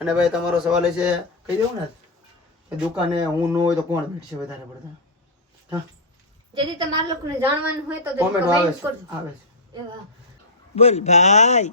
અને ભાઈ તમારો સવાલ છે કહી દઉં ને દુકાને હું ન હોય તો કોણ બેઠશે વધારે પડતા? હા, જેથી તમારા લોકોને જાણવાનું હોય તો કોમેન્ટ આવે છે આવે છે. એવા બોલ ભાઈ.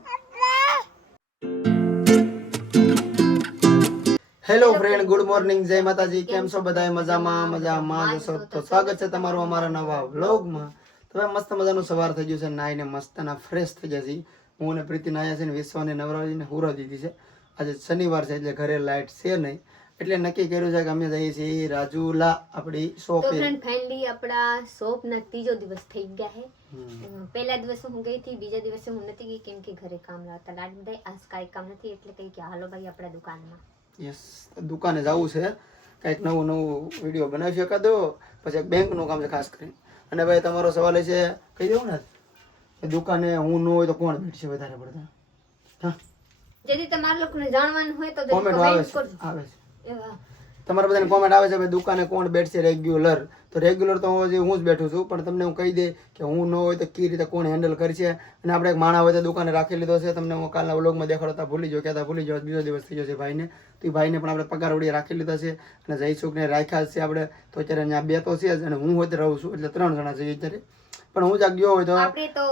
હેલો ફ્રેન્ડ, ગુડ મોર્નિંગ, જય માતાજી. કેમ છો બધા? મજામાં જશો તો સ્વાગત છે તમારું અમારા નવા વ્લોગમાં. તો મસ્ત મજાનું સવાર થઈ ગયું છે, નાઈને મસ્તના ફ્રેશ થઈ ગયા છે. હું અને પ્રીતિ નાયા છે ને વિશ્વાને નવરાવીને હુરા દીધી છે. આજે શનિવાર છે એટલે ઘરે લાઇટ છે નહીં, એટલે નક્કી કર્યું છે કે અમે જઈએ છીએ રાજુલા આપણી શોપે. તો ફ્રેન્ડ ફાઇનલી આપણા શોપના ત્રીજો દિવસ થઈ ગયા છે. પહેલા દિવસે હું ગઈ હતી, બીજા દિવસે હું નથી ગઈ કેમ કે ઘરે કામ હતા. લાડ બધા આજ કાંઈ કામ નથી એટલે કઈ કે હાલો ભાઈ આપણા દુકાનમાં. યસ, દુકાને જવું છે, કંઈક નવું વિડીયો બનાવી એકાદો, પછી એક બેંકનું કામ છે ખાસ કરીને. અને ભાઈ તમારો સવાલ છે કહી દઉં ને દુકાને હું ન હોય તો કોણ બેઠશે વધારે પડતા? હા, જેથી તમારા લોકોને જાણવાનું હોય તો કોમેન્ટ આવે છે આવે છે. એવા તમારા બધાને કોમેન્ટ આવે છે ભાઈ દુકાને કોણ બેઠશે રેગ્યુલર? તો રેગ્યુલર તો હું જ બેઠું છું, પણ તમને હું કહી દે કે હું ન હોય તો કઈ રીતે કોણ હેન્ડલ કરશે. અને આપણે એક માણા હોય તો દુકાને રાખી લીધો છે, તમને હું કાલના વ્લોગમાં દેખાડતા ભૂલી જાઓ, કહેતા ભૂલી જાઓ. બીજો દિવસ થઈ ગયો છે ભાઈને, તો એ ભાઈને પણ આપણે પગાર વળી રાખી લીધા છે અને જયસુખને રાખ્યા છે આપણે. તો અત્યારે અહીંયા બે તો છે જ અને હું હોતે રહું છું એટલે 3 જણા છે અત્યારે. પણ હું જાગ ગયો હોય તો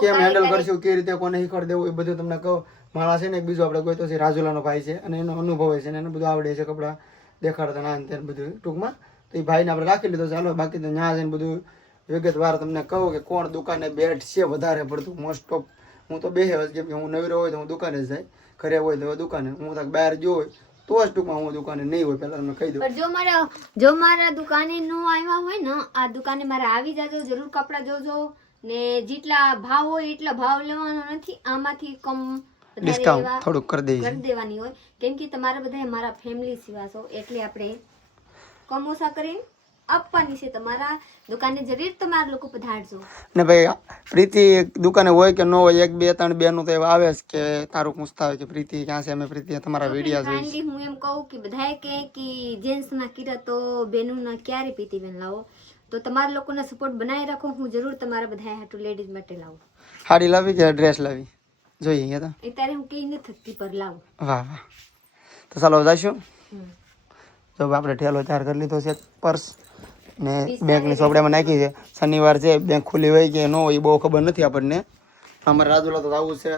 કેમ હેન્ડલ કરશું, કેવી રીતે કોને શીખવાડી દેવું, એ બધું તમને કહું. માણસ છે ને એક બીજો આપણે કોઈ તો છે રાજુલાનો ભાઈ છે અને એનો અનુભવ છે ને એને બધું આવડે છે, કપડાં દેખાડતા ના તેને બધું ટૂંકમાં. તો એ ભાઈને આપણે રાખી લીધો ચાલો. બાકી તો ત્યાં જઈને બધું વિગતવાર તમને કહું કે કોણ દુકાને બેઠ છે વધારે પડતું. મોસ્ટ ઓફ હું તો બેસે જ, કેમ કે હું નવીરો હોય તો હું દુકાને જ જાય, ઘરે હોય તો દુકાને. હું તો બહાર જો હોય તો જ ટૂંકમાં હું દુકાને નહીં હોય, પહેલાં તમને કહી દઉં. પણ જો મારા દુકાને નો આવ્યા હોય ને, આ દુકાને મારે આવી જાજો, જરૂર કપડાં જોજો ને જેટલા ભાવ હોય એટલા ભાવ લેવાનો નથી, આમાંથી કમ ડિસ્કાઉન્ટ થોડુંક કરી દેવાની હોય કેમ કે તમારા બધા મારા ફેમિલી સિવા છો એટલે આપણે કમોસા કરીને આપવાની છે. તમારા દુકાને જરૂર તમારા લોકો પધારજો. ને ભાઈ પ્રીતિ દુકાને હોય કે ન હોય, 1 2 3 બેનું તો એવા આવે છે કે તારું પૂછતા હોય કે પ્રીતિ ક્યાં છે, અમે પ્રીતિ તમારા વિડીયો જોઈ. હું એમ કહું કે બધાએ કે જેન્ટ્સ ના કીધા તો બેનું ના ક્યારે પ્રીતિ બેન લાવો, તો તમારા લોકોના સપોર્ટ બનાવી રાખો. હું જરૂર તમારા બધા હાટુ લેડીઝ માટે લાવું. સાડી લાવી કે ડ્રેસ લાવી જોઈએ તો અત્યારે હું કઈ નથી થતી પર લાવું. વાહ વાહ, તો ચાલો જઈશું. તો આપણે ઠેલો 4 કરી લીધો છે, પર્સ ને બેંકની ચોપડામાં નાખી છે. શનિવાર છે, બેંક ખુલ્લી હોય કે ન હોય એ બહુ ખબર નથી આપણને. અમારે રાજુલા તો જવું છે,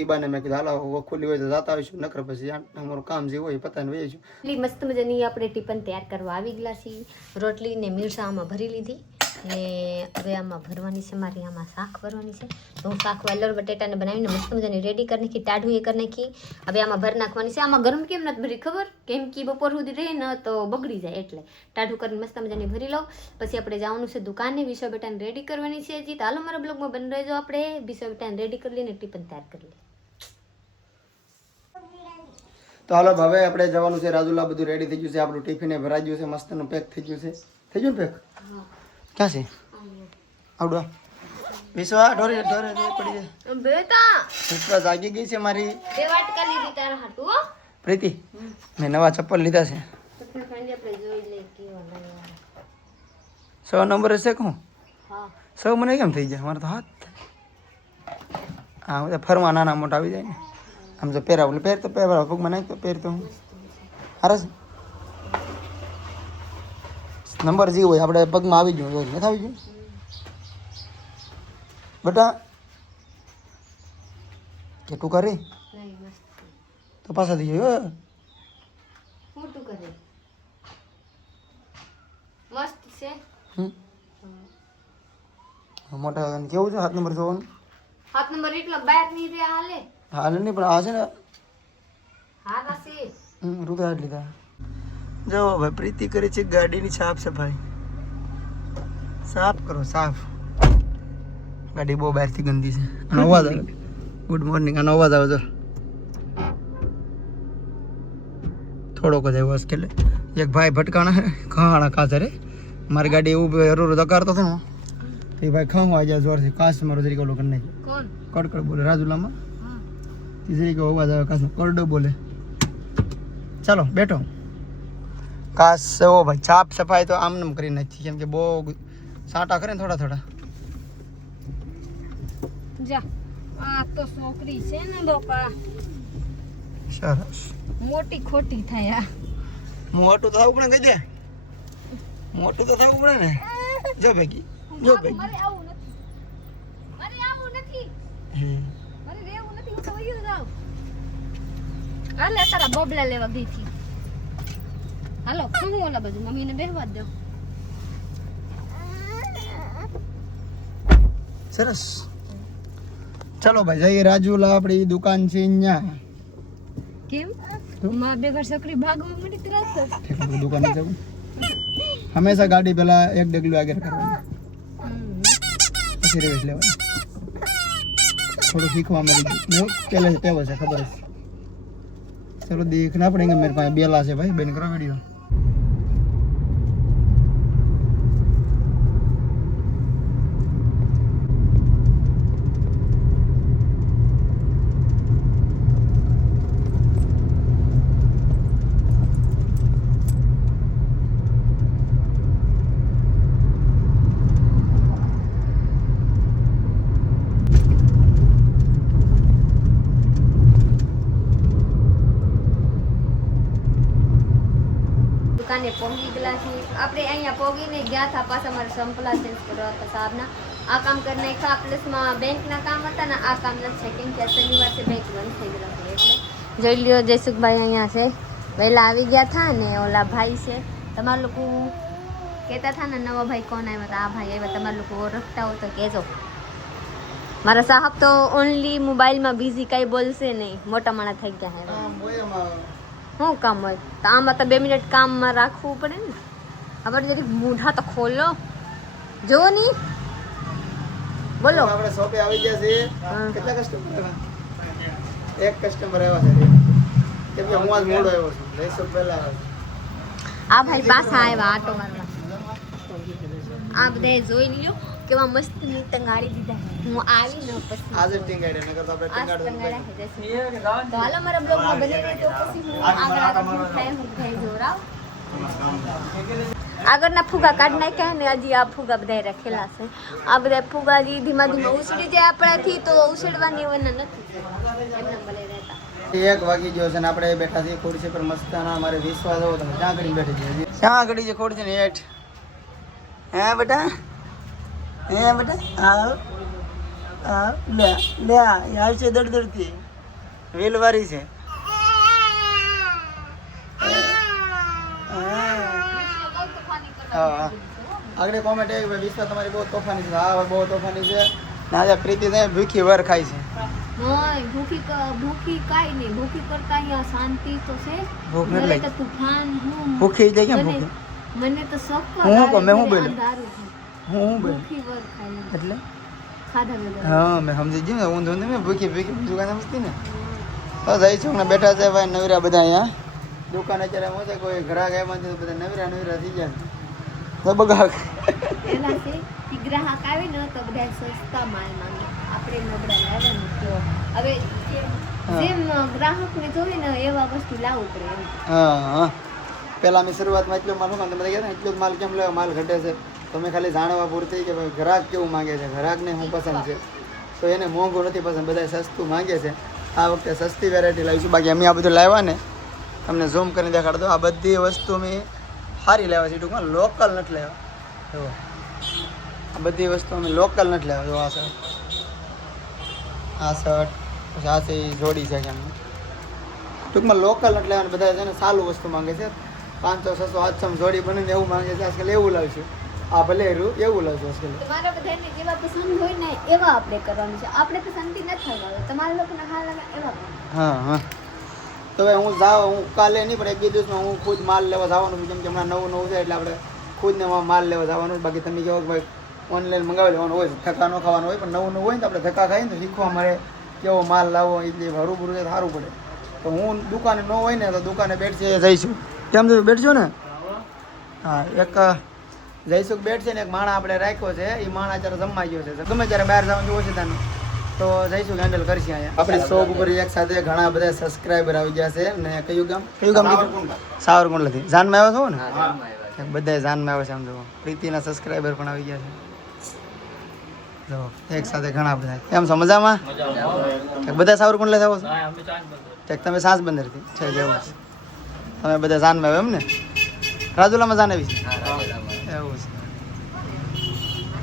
એ બાને મેં કીધું હાલો ખુલ્લી હોય તો જતા આવીશું, નકર પછી અમારું કામ જે હોય પતાને વહી જઈશું. એટલી મસ્ત મજાની આપણે ટિફિન તૈયાર કરવા આવી ગયા છીએ. રોટલી ને મિરસા આમાં ભરી લીધી ને હવે આમાં ભરવાની છે, મારી આમાં શાક ભરવાની છે. તો હું શાક વાલર બટેટાને બનાવીને મસ્ત મજાની રેડી કરી નાખી, ટાઢું એ કરી નાખી. હવે આમાં ભર નાખવાની છે. આમાં ગરમ કેમ નથી ભરી ખબર? કેમ કે બપોર સુધી રહે ને તો બગડી જાય, એટલે ટાઢું કરીને મસ્ત મજાની ભરી લઉં. પછી આપણે જવાનું છે દુકાને, વિશ્વા બેટાને રેડી કરવાની છે હજી. તો હાલો મારા બ્લોગમાં બની રહેજો, આપણે વિશ્વા બેટાને રેડી કરી લઈને ટિફિન તૈયાર કરી લઈએ. તો હાલો હવે આપણે જવાનું છે રાજુલા. બધું રેડી થઈ ગયું છે, આપણું ટિફિન ભરાઈ ગયું છે, મસ્તનું પેક થઈ ગયું છે. થઈ ગયું ને પેક? ક્યાં છે આવડો વિશ્વા? ઢોરે ઢોરે પડી જાય બેટા. વિશ્વા જાગી ગઈ છે મારી. 2 વાટકા લીધી તારા હાટુ હો પ્રીતિ. મેં નવા ચપ્પલ લીધા છે. આપણે જોઈ લે કેવા લાગ્યા. 100 નંબર હશે કહું? હા 100 મને કેમ થઈ જાય? મારે તો હાથ હા ફરવા નાના મોટા આવી જાય ને. આમ જો પહેરા બોલે પહેર તો પહેરા, પગમાં નાખ તો પહેર તો હું હારસ. નંબર જે હોય આપણે પગમાં આવી ગયું નથી આવી ગયું બેટા? કેટલું કરી નહીં મસ્ત તો પાછા થઈ ગયો. મોટું કરે મસ્ત છે. મોટા કેવું છે? 7 નંબર જોવાનું. 7 નંબર એટલા બહાર નહીં રે હાલે. હાલ નહીં પણ આ છે ને હા રાસી રૂપિયા જ લીધા. જો ભાઈ પ્રીતિ કરી છે ગાડીની સાફ સફાઈ. સાફ કરો સાફ. ગાડી બહુ બહારથી ગંદી છે. આનો અવાજ આવે. Good morning. આનો અવાજ આવે તો થોડોક જ આવ્યો કે એક ભાઈ ભટકાણા ખાણા ખાતે રે. મારી ગાડી એવું હરું દકારતો હતો ને તો એ ભાઈ ખાવા જાય જોરથી. કાશ મારો જરીક ઓલો કરી નાખ્યો. કોણ કડકડ બોલે રાજુલામાં. જરીક અવાજ આવે કાશનો કરડો બોલે. ચાલો બેઠો. કાશ ઓ ભાઈ સાફ સફાઈ તો આમનામ કરી નાખી, કેમ કે બહુ સાંટા કરે ને થોડા થોડા. જા આ તો છોકરી છે ને બાપા. સરસ. મોટી ખોટી થાય આ. મોટું તો થવું પડે કહી દે. મોટું તો થવું પડે ને. જો ભેગી જો ભેગી. મારે આવું નથી. મારે આવું નથી. મારે રહેવું નથી. હું તો વયું જાઉં. હાલે તારા બબલા લેવા ગઈ હતી. હાલો હું ઓલા બાજુ મમ્મીને બેહવા જ દઉં. સરસ. ચાલો ભાઈ જઈએ રાજુલા આપણી દુકાન છે અહીંયા. કેમ માં બેગર સકરી ભાગવા મળી ત્રાસ ઠીક દુકાને જવું. હંમેશા ગાડી પેલા એક ડગલું આગળ કરવાનું પછી રેસ લેવાનું. થોડું શીખવા મળી ગયું. પેલે ટેવ છે ખબર છે. ચલો દેખ ના પડેંગે मेरे पास बेला છે ભાઈ બેન કરો વિડિયો. દુકાને પહોંચી ગયેલા છીએ આપણે અહીંયા પહોંચીને ગયા હતા પાછા મારે સંપલા ચેન્જ કરવા હતા સાહેબના આ કામ કરી નાખ્યા પ્લસમાં બેંકના કામ હતા ને આ કામ નથી કેમ કે શનિવાર છે બેંક બંધ થઈ ગયેલા છે એટલે જોઈ લ્યો જયસુખભાઈ અહીંયા છે વહેલા આવી ગયા હતા ને ઓલા ભાઈ છે તમારા લોકો કહેતા હતા ને નવા ભાઈ કોણ આવ્યા હતા આ ભાઈ આવ્યા તમારા લોકો ઓળખતા હો તો કહેજો મારા સાહેબ તો ઓનલી મોબાઈલમાં બિઝી કાંઈ બોલશે નહીં મોટા માણા થઈ ગયા હે શું કામ હોય તો આમાં તો 2 મિનિટ કામમાં રાખવું પડે ને આપણે જરી મૂઢા તો ખોલો જો ની બોલો આપણે શોપે આવી ગયા છે. કેટલા કસ્ટમર આવ્યા? એક કસ્ટમર આવ્યા છે કેમ કે હું આજ મોડો આવ્યો છું. લઈશું પહેલા આ ભાઈ પાછા આવ્યા આટો મારવા આ બધા જોઈ લ્યો કેવા મસ્ત ની ટંગાડી દીધા હું આવી ન પછી આજે ટીંગાડે નકર તો આપણે ટીંગાડવું. તો હાલો મારા બ્લોગમાં બની રહે તો પછી હું આગળ હું ખાઈ જોરાવ આગળના ફુગા કાઢ નાખ્યા ને હજી આ ફુગા બધા રાખેલા છે આ બધા ફુગા ધીમા ધીમા ઉછળી જાય આપણાથી તો ઉછળવાની એવાના નથી એમને ભલે રહેતા 1 વાગી ગયો છે ને આપણે બેઠા છીએ ખુરશી પર મસ્તાના. અમારે વિશ્વાસ આવો તમે ક્યાં ઘડી બેઠી છે ક્યાં ઘડી છે ખોડ છે ને હેઠ. હે બેટા આવ આવ લે લે યાર છે દડ દડતી વેલવારી છે. હા આગળ કોમેન્ટ આવી ભાઈ વિશ્વાસ તમારી બહુ તોફાની છે. હા બહુ તોફાની છે ને આજે પ્રીતિ છે ભૂખી વર ખાય છે. નહીં ભૂખી કાઈ નહીં ભૂખી કરતા અહીંયા શાંતિ તો છે ભૂખ નથી લાગી. તૂફાન હું ભૂખી જાય કેમ ભૂખી? મને તો શોખ હું બોલ્યો હું બોલ્યો ભૂખી વર ખાઈ એટલે ખાધા વગર હા મેં સમજી ગયું ને ઊંધું મેં ભૂખી ભૂખી બીજું કાંઈ સમજતી ને. તો જઈ છું ને બેઠા છે ભાઈ નવરા બધા અહીંયા દુકાન અત્યારે મોસે કોઈ ગ્રાહક આવ્યા છે તો બધા નવરા થઈ ગયા તો બગાક એના છે કે ગ્રાહક આવે ને તો બધા સસ્તા માલ માંગે આપણે નબળા લાવવાનું તો હવે જેમ ગ્રાહકને જોઈએ ને એવા વસ્તુ લાવવું પડે એમ. હા પહેલાં મેં શરૂઆતમાં એટલો માલ શું તમે કહેતા ને એટલો જ માલ કેમ લેવા માલ ઘટે છે તો મેં ખાલી જાણવા પૂરતી કે ભાઈ ગ્રાહક કેવું માંગે છે ગ્રાહકને શું પસંદ છે તો એને મોંઘું નથી પસંદ બધા સસ્તું માંગે છે. આ વખતે સસ્તી વેરાયટી લાવીશું બાકી અમે આ બધું લાવ્યા ને તમને ઝૂમ કરીને દેખાડ દો આ બધી વસ્તુ મેં સારી લેવા છે ટૂંકમાં લોકલ નથી લેવા. જો આ બધી વસ્તુ અમે લોકલ નથી લેવા. જો આ શર્ટ પછી આ છે એ જોડી છે કેમ ટૂંકમાં લોકલ નથી લેવાનું બધા છે ને સારું વસ્તુ માંગે છે 500 600 800 જોડી બનીને એવું માંગે છે આજકાલ એવું લાવશું આ ભલે રહ્યું એવું લાવશું આજકાલ. તમારા બધાને જેવા પસંદ હોય ને એવા આપણે કરવાનું છે આપણે પસંદથી નથી થવા તમારા લોકોને હાલ લાગે એવા હા તો હવે હું હું કાલે નહીં પણ 1-2 દિવસમાં હું ખુદ માલ લેવા જવાનું છું કેમ કે હમણાં નવું છે એટલે આપણે ખુદને માલ લેવા જવાનું છે. બાકી તમે કહો કે ભાઈ ઓનલાઈન મંગાવી લેવાનું હોય ધક્કા ન ખાવાનું હોય પણ નવું હોય ને તો આપણે ધક્કા ખાઈએ ને તો શીખવા મળે કેવો માલ લાવવો એટલે હરું છે સારું પડે. તો હું દુકાને ન હોય ને તો દુકાને બેઠશે જઈશું કેમ તો બેઠજો ને. હા એક જઈશું બેઠશે ને એક માણા આપણે રાખ્યો છે એ માણા અત્યારે જમવા ગયો છે ગમે ત્યારે બહાર જવાનું જોવો છે ત્યાંનું તો જઈશું હેન્ડલ કરશે અહીંયા આપણી શોપ ઉપર એક સાથે ઘણા બધા સબસ્ક્રાઈબર આવી ગયા છે ને કયું ગામ સાવરકુંડલાથી જાનમાં આવ્યો છો ને બધા જાનમાં આવે છે આમ જો પ્રીતિના સબસ્ક્રાઈબર પણ આવી ગયા છે જો એક સાથે ઘણા બધા કેમ છો મજામાં બધા સાવરકુંડલા આવો છો ઠીક તમે સાસ બંદરથી છે જેવું છે તમે બધા જાનમાં આવ્યો એમ ને રાજુલામાં જાન આવી છે એવું છે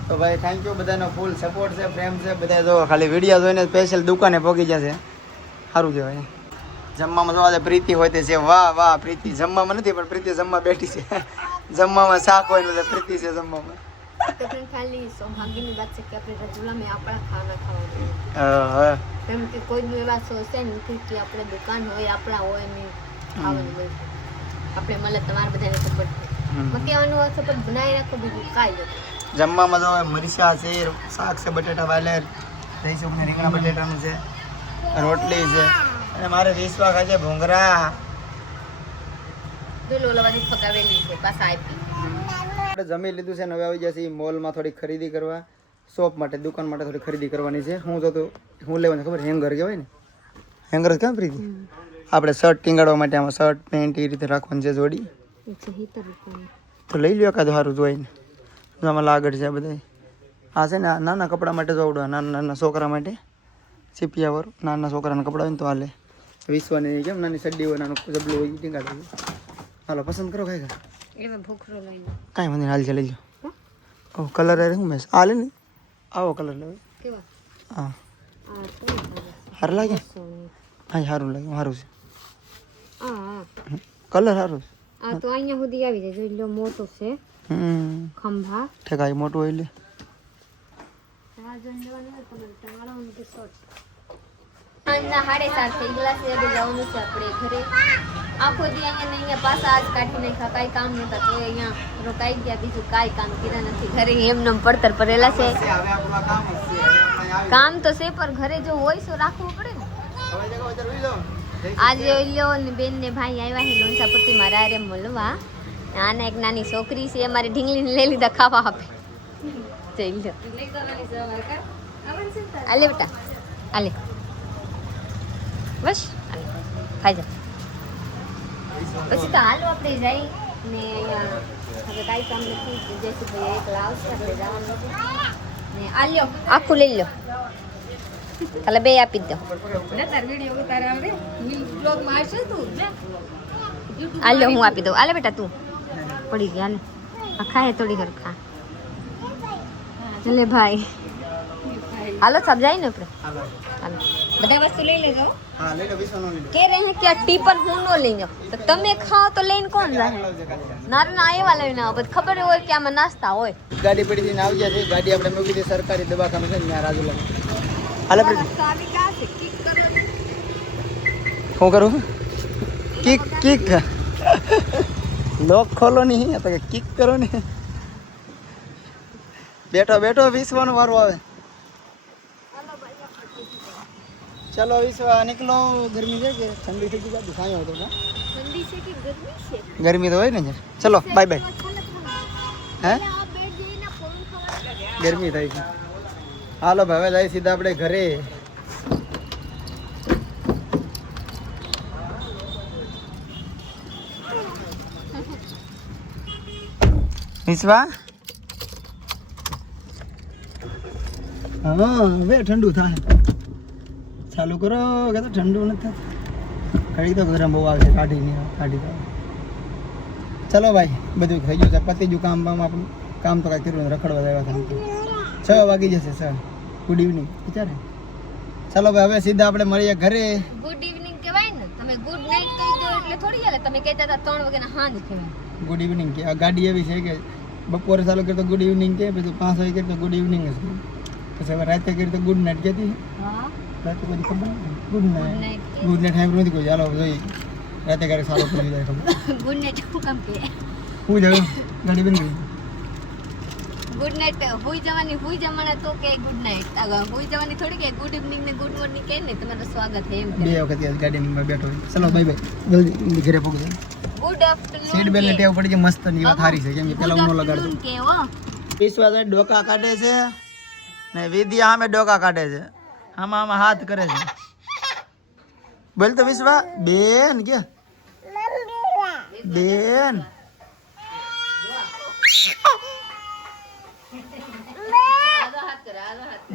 તો ભાઈ થેન્ક યુ બધાનો ફૂલ સપોર્ટ છે પ્રેમ છે બધા જો ખાલી વિડીયો જોઈને સ્પેશિયલ દુકાને પહોંચી જશે સારું કહેવાય જમવામાં જોવા પ્રીતિ હોય તે છે વાહ વાહ પ્રીતિ જમવામાં નથી પણ પ્રીતિ જમવા બેઠી છે જમવામાં શાક હોય ને એટલે પ્રીતિ છે જમવામાં તો ફ્રેન્ડ ખાલી સૌભાગ્યની વાત છે કે આપણે રજુલામાં આપણા ખાના ખાવા હા કેમ કે કોઈ એવા સોચ નથી કે આપણે દુકાન હોય આપણા હોય ને ખાવાનું હોય આપણે મળે તમારે બધાને ખબર છે મકેવાનું હોય સપોર્ટ બનાવી રાખો બીજું કાંઈ નથી જમવામાં તો મરચા છે શાક છે બટેટા વાલેર દહીં છે રીંગણા બટેટાનું છે રોટલી છે અને મારે વિશ્વા ખાય છે ભૂંગરા ડોલોવાની ફગાવેલી છે પાછા આપી આપણે જમી લીધું છે ને હવે આવી જશે મોલમાં થોડી ખરીદી કરવા શોપ માટે દુકાન માટે થોડી ખરીદી કરવાની છે હું તો હું લેવાનું ખબર હેંગર કહેવાય ને હેંગર કેમ પ્રીતિ આપણે શર્ટ ટીંગાડવા માટે આમાં શર્ટ પેન્ટ એ રીતે રાખવાનું છે જોડી તો લઈ લ્યો એકાદ સારું જોઈને આમાં લાગડ છે બધા આ છે ને નાના કપડા માટે જોવડવા નાના નાના છોકરા માટે ચીપિયાવર નાના છોકરાના કપડા હોય ને તો હાલે વિશ્વાની કેમ નાની સડ્ડી હોય નાનું જબલું હોય ટીંગાડવું હાલો પસંદ કરો કઈ એમાં ભૂખરો લઈને કાંઈ મને હાલ છે લઈ લો ઓ કલર અરે હું મેં હાલે ને આવો કલર લેવો કેવા હા આ તો સારું લાગે સોની હા સારું લાગે સારું છે આ કલર સારું છે આ તો અહીંયા સુધી આવી જાય જોઈ લો મોટો છે ખંભા ઠેકાય મોટું હોય એટલે સાંજના 7:30 થઈ ગયા છે હવે જવાનું છે આપણે ઘરે આખો દી અહીંયા ને અહીંયા પાછા આજ કાઢી નાખ્યા કાંઈ કામ નહોતા તો અહીંયા રોકાઈ ગયા બીજું કાંઈ કામ કર્યા નથી ઘરે એમને પડતર પડેલા છે કામ તો છે પણ ઘરે જો હોય તો રાખવું પડે ને આજે ઓલ્યો ને બેન ને ભાઈ આવ્યા છે લોણસા પરથી મારા અરે મળવા આને એક નાની છોકરી છે અમારી ઢીંગલીને લઈ લીધા ખાવા આપે જઈ લો આલે બેટા આલે બસ આલે ખાઈ જા પછી તો હાલો આપણે જઈ ને હવે કાંઈ કામ નથી જયસુભાઈ એક લાવશે આપણે જવાનું છે ને આલ્યો આખું લઈ લો કાલે બે આપી દો આલ્યો હું આપી દઉં આલે બેટા તું પડી ગયા ને આ ખાય થોડી ઘર ખા ચલે ભાઈ હાલો સબ જાય ને આપણે હાલો બધા વસ્તુ લઈ લેજો હા લઈ લો વિશ્વાનો લઈ લો કે રહે કે આ ટીપર હું નો લઈ જાઉં તો તમે ખાઓ તો લઈને કોણ જાય નારના એવા લઈને આવો પછી ખબર હોય કે આમાં નાસ્તા હોય ગાડી પડી થઈને આવી ગયા છે ગાડી આપણે મૂકી દીધી સરકારી દવાખાને છે ને ત્યાં રાજુલા હાલે પ્રીતિ શું કરું કિક કિક લોક ખોલો નહીં તો કે કિક કરો ને બેઠો બેઠો વિશ્વાનો વારો આવે ચલો વિશ્વા નીકળો ગરમી છે કે ઠંડી થઈ ગઈ ગાડી સાયો હતો ઠંડી છે કે ગરમી છે ગરમી તો હોય ને ચલો બાય બાય હે ગરમી થાય છે હાલો ભાઈ હવે જાય સીધા આપણે ઘરે વિશ્વા હા હવે ઠંડુ થાય ચાલુ કરો કે તો ઠંડુ નથી થતું ઘડી તો ગરમ બહુ આવશે કાઢી તો ચલો ભાઈ બધું થઈ ગયું છે પતી ગયું કામ બામ આપણું કામ તો કાંઈ કર્યું રખડવા આવ્યા હતા 6 વાગી જશે સર ગુડ ઇવનિંગ વિચારે ચાલો ભાઈ હવે સીધા આપણે મળીએ ઘરે ગુડ ઇવનિંગ કહેવાય ને તમે ગુડ નાઈટ કહી દો એટલે થોડી હાલે તમે કહેતા હતા 3 વાગ્યાના હાંજ કહેવાય ગુડ ઇવનિંગ કે આ ગાડી એવી છે કે બપોરે ચાલુ કરી તો ગુડ ઇવનિંગ કે પછી 5 વાગે કરી તો ગુડ ઇવનિંગ જ કહે પછી હવે રાતે કરી તો ગુડ નાઇટ કહેતી હા રાતે પછી ખબર ગુડ નાઇટ સાંભળ્યું નથી કોઈ ચાલો જોઈ રાતે ક્યારેક સારું કરી જાય ખબર ગુડ નાઈટ શું કામ કે હું જાઉં ગાડી બની ગઈ ગુડ નાઈટ હુઈ જવાના તો કે ગુડ નાઈટ હુઈ જવાની થોડી કે ગુડ ઇવનિંગ ને ગુડ મોર્નિંગ કે ને તમારું સ્વાગત છે એમ બે વખત ગાડીમાં બેઠો ચલો બાય બાય જલ્દી ઘરે પહોંચી ગુડ આફ્ટરનૂન સીટ બેલ્ટ ટેવ પડી છે મસ્ત ની વાત સારી છે કેમ કે પેલા હું ન લગાડતો કે હો વિશ્વાસ ડોકા કાઢે છે ને વિદ્યા આમે ડોકા કાઢે છે આમાં હાથ કરે છે બોલ તો વિશ્વા બેન કે બેન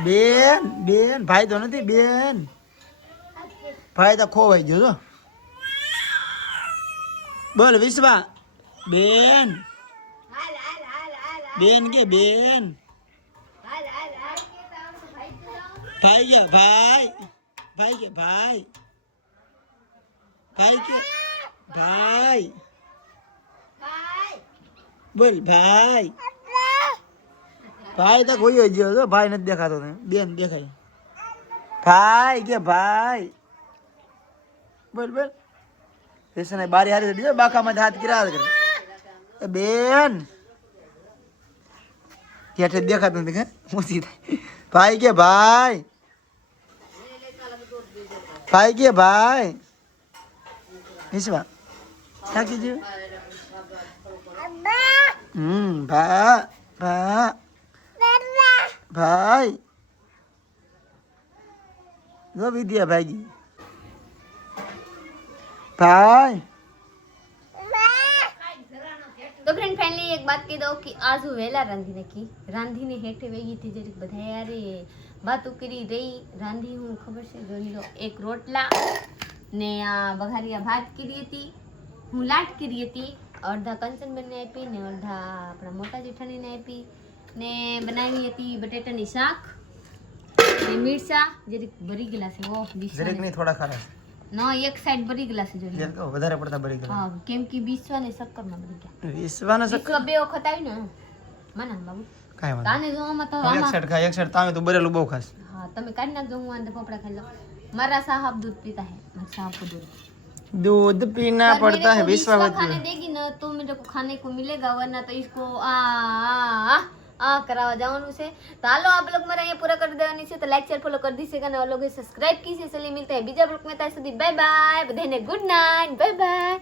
બેન બેન ભાઈ તો નથી બેન ભાઈ તો ખોવાઈ ગયો છો. બોલ વિશ્વા. બેન બેન કે બેન. ભાઈ કે ભાઈ. ભાઈ કે ભાઈ. ભાઈ કે ભાઈ. બોલ ભાઈ. ભાઈ તો કોઈ ગયો છો. ભાઈ નથી દેખાતો તને. બેન દેખાય. ભાઈ કે ભાઈ. બોલ બોલ. રેશન બારી હારી દીધો બાકામાં હાથ કિરાદ કરે. એ બેન કેઠે દેખાતું નથી. ઊંચી થાય. ભાઈ કે ભાઈ. ભાઈ કે ભાઈ. વિશ્વા ક્યાં કીધું? ભા ભા ભાઈ. જો વિદ્યા ભાગી. भाई तो फ्रेंड फाइनली एक बात कह दो कि आज હું વહેલા રાંધીને હેઠે વેગી હતી જરીક બધા યારે વાતો કરી રહી. રાંધી હું ખબર છે જોઈ લો એક રોટલા ને આ વઘારિયા ભાત કરી હતી. હું લાટ કરી હતી. અડધા કંચનબેનને આપી ને અડધા આપણા મોટા જેઠાણીને આપી ને બનાવી હતી બટેટાની શાક ને મિરચા જરીક ભરી ગયેલા છે. ઓ જરીક નહીં થોડા ખારા નો એક સાઈડ ભરી ગયેલા છે જોઈ લો. વધારે પડતા ભરી ગયા. હા કેમ કે વિશ્વાને શક્કરમાં ભરી ગયા. વિશ્વાને વિશ્વા બે વખત આવી ને માના બાબુ કાઈ વાંધો તાને જોવામાં તો એક સાઈડ ખા એક સાઈડ તામે તો બરેલું બહુ ખાસ. હા તમે કાઢી નાખજો હું આંધે પોપડા ખાઈ લો. મારા સાहब दूध पीता है. मारा साहब को दूध पीना पड़ता है. विश्वा खाने देगी ना तो मेरे को खाने को मिलेगा वरना तो इसको आ करावा जाવાનું છે. તો હાલો આપ લોગ મારા અહીંયા પૂરા કરી દેવાની છે. તો લાઈક શેર ફોલો કરી દીजिएगा ना. और लोग सब्सक्राइब कीजिए. चलिए मिलते हैं बीजा ब्लॉग में. ત્યાં સુધી બાય બાય. બધાને ગુડ નાઇટ. Bye bye.